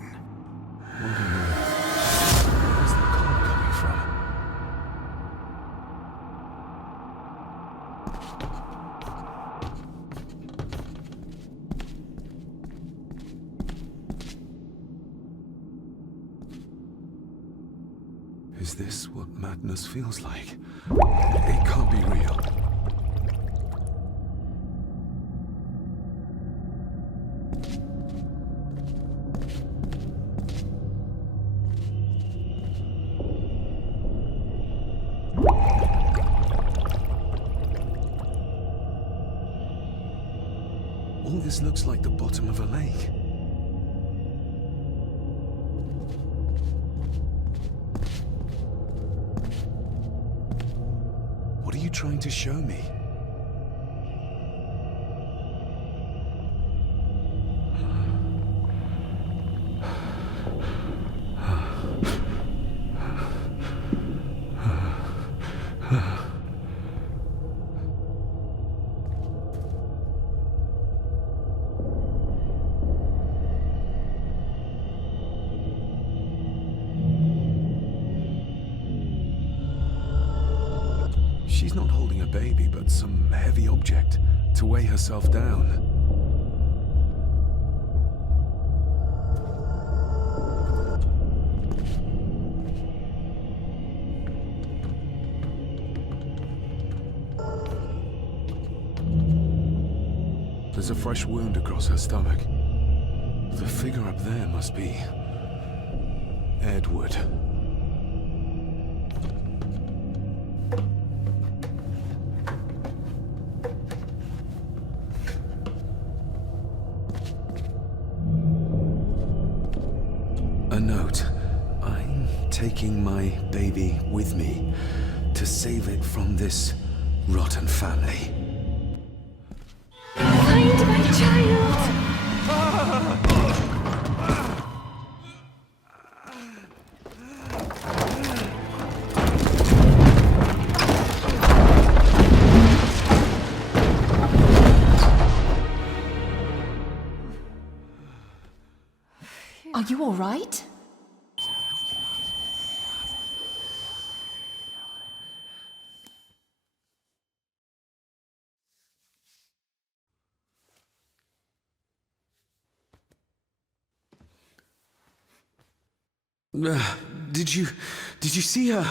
What on earth? Where's the call coming from? Is this what madness feels like? It can't be real. All this looks like the bottom of a lake. What are you trying to show me? She's not holding a baby, but some heavy object to weigh herself down. There's a fresh wound across her stomach. The figure up there must be Edward. A note. I'm taking my baby with me to save it from this rotten family. Find my child! Are you all right? Did you see her?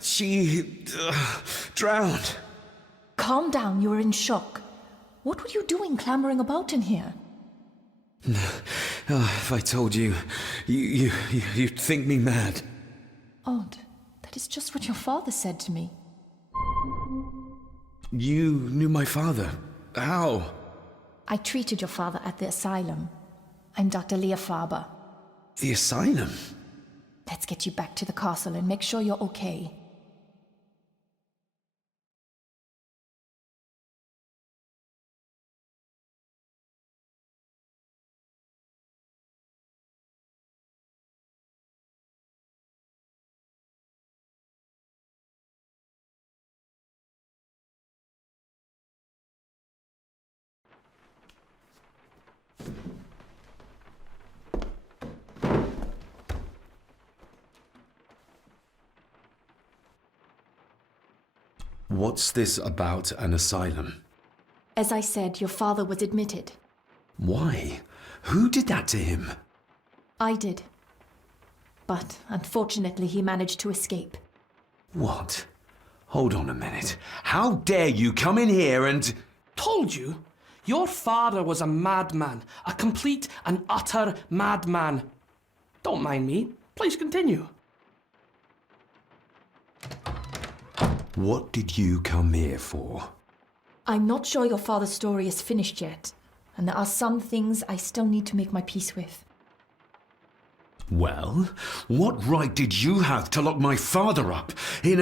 She drowned. Calm down, you were in shock. What were you doing clambering about in here? If I told you, you'd think me mad. Odd. That is just what your father said to me. You knew my father. How? I treated your father at the asylum. I'm Dr. Leah Faber. The asylum? Let's get you back to the castle and make sure you're okay. What's this about an asylum? As I said, your father was admitted. Why? Who did that to him? I did. But unfortunately, he managed to escape. What? Hold on a minute. How dare you come in here and... Told you? Your father was a madman. A complete and utter madman. Don't mind me. Please continue. What did you come here for? I'm not sure your father's story is finished yet, and there are some things I still need to make my peace with. Well, what right did you have to lock my father up in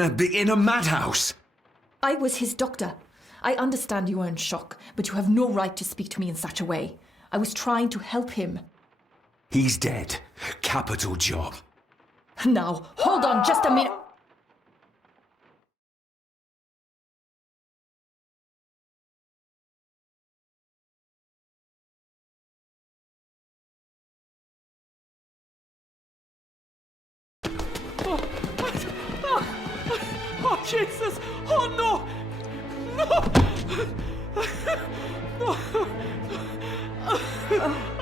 a madhouse? I was his doctor. I understand you are in shock, but you have no right to speak to me in such a way. I was trying to help him. He's dead. Capital job. Now, hold on just a minute. Oh, Jesus! Oh, no! No! No!